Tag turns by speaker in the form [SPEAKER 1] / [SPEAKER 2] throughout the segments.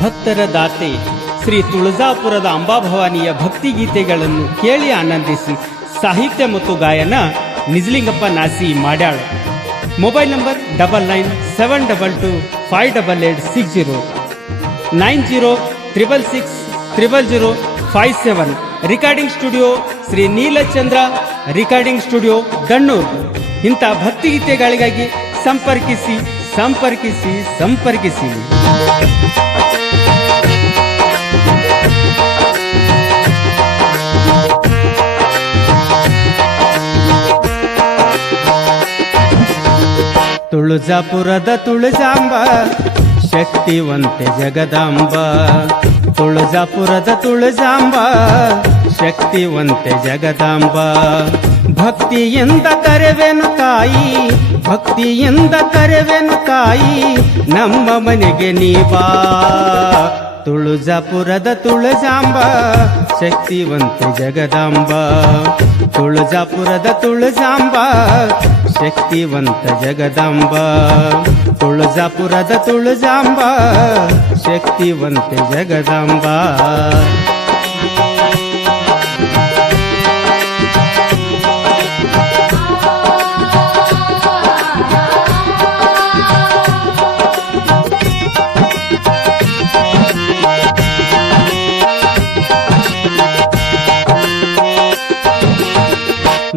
[SPEAKER 1] ಭಕ್ತರ ದಾತೆ ಶ್ರೀ ತುಳಜಾಪುರದ ಅಂಬಾಭವಾನಿಯ ಭಕ್ತಿಗೀತೆಗಳನ್ನು ಕೇಳಿ ಆನಂದಿಸಿ ಸಾಹಿತ್ಯ ಮತ್ತು ಗಾಯನ ನಿಜಲಿಂಗಪ್ಪ ನಾಸಿ ಮಾಡ್ಯಾಳು. Mobile number double nine seven double two five double eight six zero. Nine zero triple six triple zero five seven. Recording studio Shri Neelachandra, recording studio Gannur. ಇಂಥ ಭಕ್ತಿಗೀತೆಗಳಿಗಾಗಿ ಸಂಪರ್ಕಿಸಿ ಸಂಪರ್ಕಿಸಿ ಸಂಪರ್ಕಿಸಿ. ತುಳಜಾಪುರದ ತುಳಜಾಂಬ, ಶಕ್ತಿವಂತೆ ಜಗದಾಂಬ. ತುಳಜಾಪುರದ ತುಳಜಾಂಬ, ಶಕ್ತಿವಂತೆ ಜಗದಾಂಬ. ಭಕ್ತಿಯಿಂದ ಕರೆವೆನು ತಾಯಿ, ಭಕ್ತಿಯಿಂದ ಕರೆವೆನು ತಾಯಿ, ನಮ್ಮ ಮನೆಗೆ ನೀ ಬಾ. ತುಳಜಾಪುರದ ತುಳಜಾಂಬ ಶಕ್ತಿವಂತೆ ಜಗದಾಂಬ. ತುಳುಜಾಪುರದ ತುಳಜಾಂಬ ಶಕ್ತಿವಂತ ಜಗದಾಂಬ. ತುಳುಜಾಪುರದ ತುಳಜಾಂಬ ಶಕ್ತಿವಂತ ಜಗದಾಂಬ.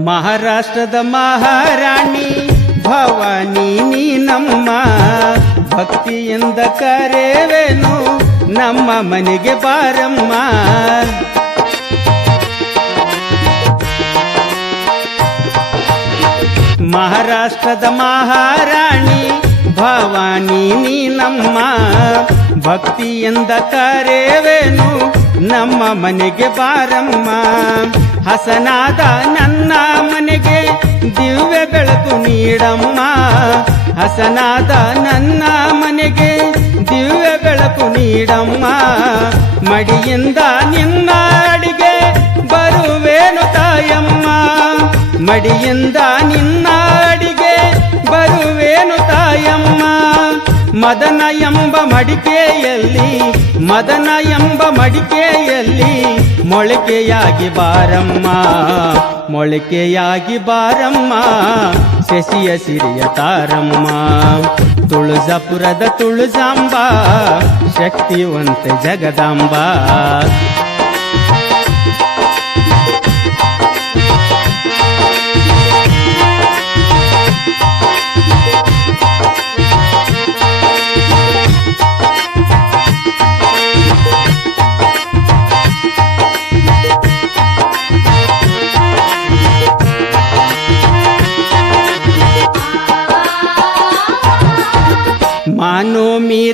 [SPEAKER 1] ಮಹಾರಾಷ್ಟ್ರದ ಮಹಾರಾಣಿ ಭವಾನಿ ನೀ ನಮ್ಮ ಭಕ್ತಿಯಿಂದ ಕರೆವೆನು ನಮ್ಮ ಮನೆಗೆ ಬಾರಮ್ಮ. ಮಹಾರಾಷ್ಟ್ರದ ಮಹಾರಾಣಿ ಭವಾನಿ ನೀ ನಮ್ಮ ಭಕ್ತಿಯಿಂದ ಕರೆವೆನು ನಮ್ಮ ಮನೆಗೆ ಬಾರಮ್ಮ. ಹಸನಾದ ನನ್ನ ಮನೆಗೆ ದಿವ್ಯ ಬೆಳಕು ನೀಡಮ್ಮ. ಹಸನಾದ ನನ್ನ ಮನೆಗೆ ದಿವ್ಯ ಬೆಳಕು ನೀಡಮ್ಮ. ಮಡಿಯಿಂದ ನಿನ್ನ ಅಡಿಗೆ ಬರುವೇನು ತಾಯಮ್ಮ. ಮಡಿಯಿಂದ ನಿನ್ನ ಅಡಿಗೆ ಬರುವೇನು ತಾಯಮ್ಮ. ಮದನ ಎಂಬ ಮಡಿಕೆಯಲ್ಲಿ, ಮದನ ಎಂಬ ಮಡಿಕೆಯಲ್ಲಿ ಮೊಳಕೆಯಾಗಿ ಬಾರಮ್ಮ ಮೊಳಕೆಯಾಗಿ ಬಾರಮ್ಮ ಶಶಿಯ ಸಿರಿಯ ತಾರಮ್ಮ. ತುಳುಜಪುರದ ತುಳುಜಾಂಬ, ಶಕ್ತಿವಂತ ಜಗದಾಂಬ.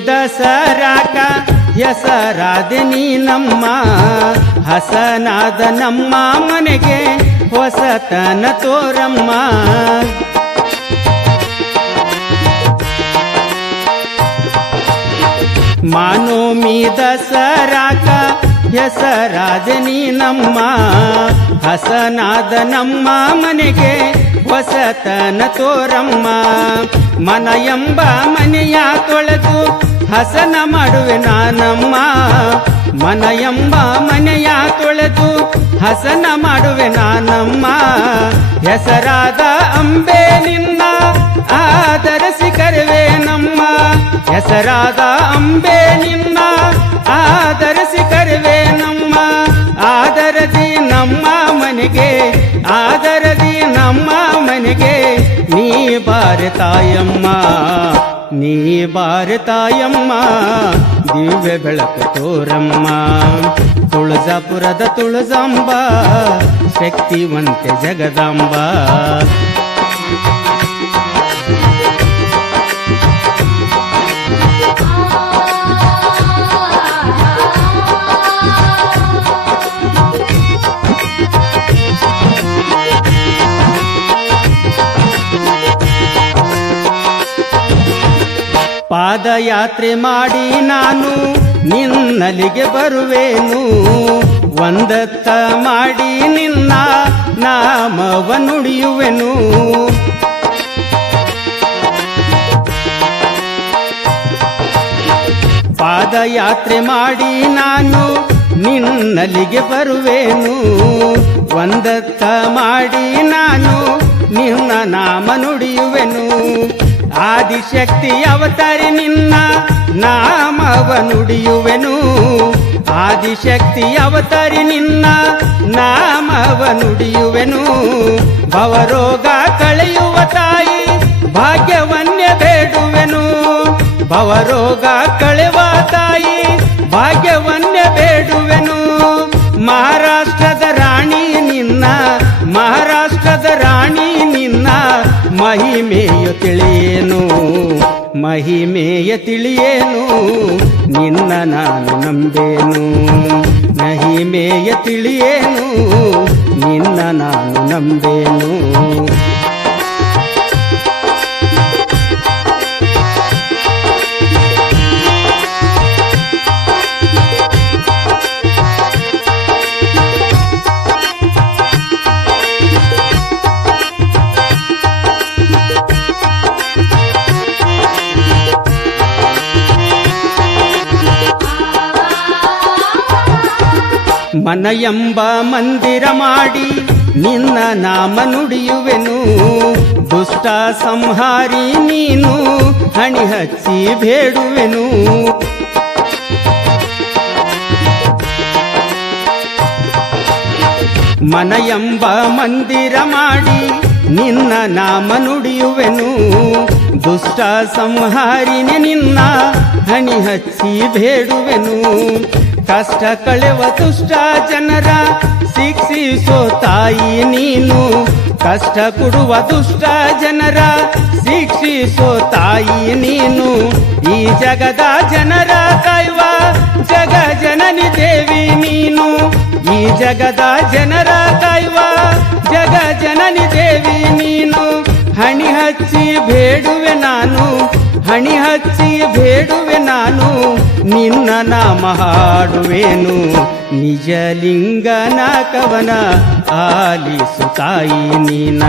[SPEAKER 1] ದಸರಾಕ ಹೆಸರಾದ ನೀ ನಮ್ಮ. ಹಸನಾದ ನಮ್ಮ ಮನೆಗೆ ಹೊಸತನ ತೋರಮ್ಮ. ಮಾನೋಮಿ ದಸರಾಕ ಹೆಸರಾದ ನೀ ನಮ್ಮ. ಹಸನಾದ ನಮ್ಮ ಮನೆಗೆ ಹೊಸತನ ತೋರಮ್ಮ. ಮನ ಎಂಬ ಮನೆಯ ತೊಳೆದು ಹಸನ ಮಾಡುವೆ ನಾನಮ್ಮ. ಮನ ಎಂಬ ಮನೆಯ ತೊಳೆದು ಹಸನ ಮಾಡುವೆ ನಾನಮ್ಮ. ಹೆಸರಾದ ಅಂಬೆ ನಿನ್ನ ಆದರಿಸಿ ಕರುವೆ ನಮ್ಮ. ಹೆಸರಾದ ಅಂಬೆ ನಿನ್ನ ಆದರಿಸಿ ಕರುವೆ ನಮ್ಮ. ಆದರದಿ ನಮ್ಮ ಮನೆಗೆ, ಆದರದಿ ನಮ್ಮ ಮನೆಗೆ ನೀ ಬಾರತಾಯಮ್ಮ ನೀ ಬಾರತಾಯಮ್ಮ ದಿವ್ಯ ಬೆಳಕು ತೋರಮ್ಮ ತುಳಜಾಪುರದ ತುಳಜಾಂಬ ಶಕ್ತಿವಂತೆ ಜಗದಾಂಬ ಪಾದಯಾತ್ರೆ ಮಾಡಿ ನಾನು ನಿನ್ನಲಿಗೆ ಬರುವೇನು. ಒಂದತ್ತ ಮಾಡಿ ನಿನ್ನ ನಾಮವ ನುಡಿಯುವೆನು. ಪಾದಯಾತ್ರೆ ಮಾಡಿ ನಾನು ನಿನ್ನಲ್ಲಿಗೆ ಬರುವೆನು. ಒಂದತ್ತ ಮಾಡಿ ನಾನು ನಿನ್ನ ನಾಮ ನುಡಿಯುವೆನು. ಆದಿಶಕ್ತಿ ಅವತಾರಿ ನಿನ್ನ ನಾಮವ ನುಡಿಯುವೆನು. ಆದಿಶಕ್ತಿ ಅವತಾರಿ ನಿನ್ನ ನಾಮವ ನುಡಿಯುವೆನು. ಭವರೋಗ ಕಳೆಯುವ ತಾಯಿ ಭಾಗ್ಯವನ್ಯ ಬೇಡುವೆನು. ಭವರೋಗ ಕಳೆವ ತಾಯಿ ಭಾಗ್ಯವನ್ಯ ಬೇಡುವೆನು. ಮಹಾರಾಷ್ಟ್ರದ ರಾಣಿ ನಿನ್ನ, ಮಹಾರಾಷ್ಟ್ರದ ರಾಣಿ ನಿನ್ನ ಮಹಿಮೆಯ ತಿಳಿಯೇನು? ಮಹಿಮೆಯ ತಿಳಿಯೇನು? ನಿನ್ನ ನಾನು ನಂಬೇನು? ಮಹಿಮೆಯ ತಿಳಿಯೇನು? ನಿನ್ನ ನಾನು ನಂಬೇನು? ಮನ ಎಂಬ ಮಂದಿರ ಮಾಡಿ ನಿನ್ನ ನಾಮ ನುಡಿಯುವೆನು. ದುಷ್ಟ ಸಂಹಾರಿ ನೀನು ಹಣಿ ಹಚ್ಚಿ ಬೇಡುವೆನು. ಮನ ಎಂಬ ಮಂದಿರ ಮಾಡಿ ನಿನ್ನ ನಾಮ ನುಡಿಯುವೆನು. ದುಷ್ಟ ಸಂಹಾರಿನಿ ನಿನ್ನ ಹಣಿ ಹಚ್ಚಿ ಬೇಡುವೆನು. ಕಷ್ಟ ಕಳೆವ ದುಷ್ಟ ಜನರ ಶಿಕ್ಷಿಸೋ ತಾಯಿ ನೀನು. ಕಷ್ಟ ಕೊಡುವ ದುಷ್ಟ ಜನರ ಶಿಕ್ಷಿಸೋ ತಾಯಿ ನೀನು. ಈ ಜಗದ ಜನರ ಕಾಯುವ ಜಗ ಜನನಿ ದೇವಿ ನೀನು. ಈ ಜಗದ ಜನರ ಕಾಯುವ ಜಗ ಜನನಿ ದೇವಿ ನೀನು. ಹಣಿ ಹಚ್ಚಿ ಬೇಡುವೆ ನಾನು. ಹಣಿ ಹಚ್ಚಿ ಬೇಡುವೆ ನಾನು, ನಿನ್ನ ನಾಮ ಹಾಡುವೆನು. ನಿಜಲಿಂಗನ ಕವನ ಆಲಿಸು ತಾಯಿ ನೀನ.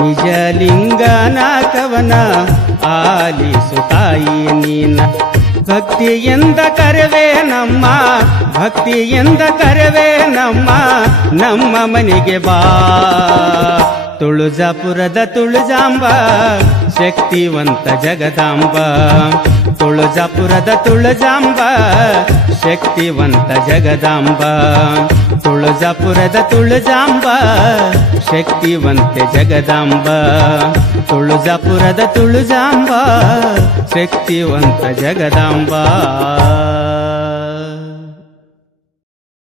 [SPEAKER 1] ನಿಜಲಿಂಗನ ಕವನ ಆಲಿಸು ತಾಯಿ ನೀನ. ಭಕ್ತಿಯಿಂದ ಕರವೇ ನಮ್ಮ ಭಕ್ತಿಯಿಂದ ಕರವೇ ನಮ್ಮ ನಮ್ಮ ಮನೆಗೆ ಬಾ. ತುಳಜಾಪುರದ ತುಳುಜಾಂಬ, ಶಕ್ತಿವಂತ ಜಗದಾಂಬ. ತುಳಜಾಪುರದ ತುಳುಜಾಂಬ, ಶಕ್ತಿವಂತ ಜಗದಾಂಬ. ತುಳಜಾಪುರದ ತುಳುಜಾಂಬ, ಶಕ್ತಿವಂತೆ ಜಗದಾಂಬ. ತುಳಜಾಪುರದ ತುಳುಜಾಂಬ, ಶಕ್ತಿವಂತ ಜಗದಾಂಬ.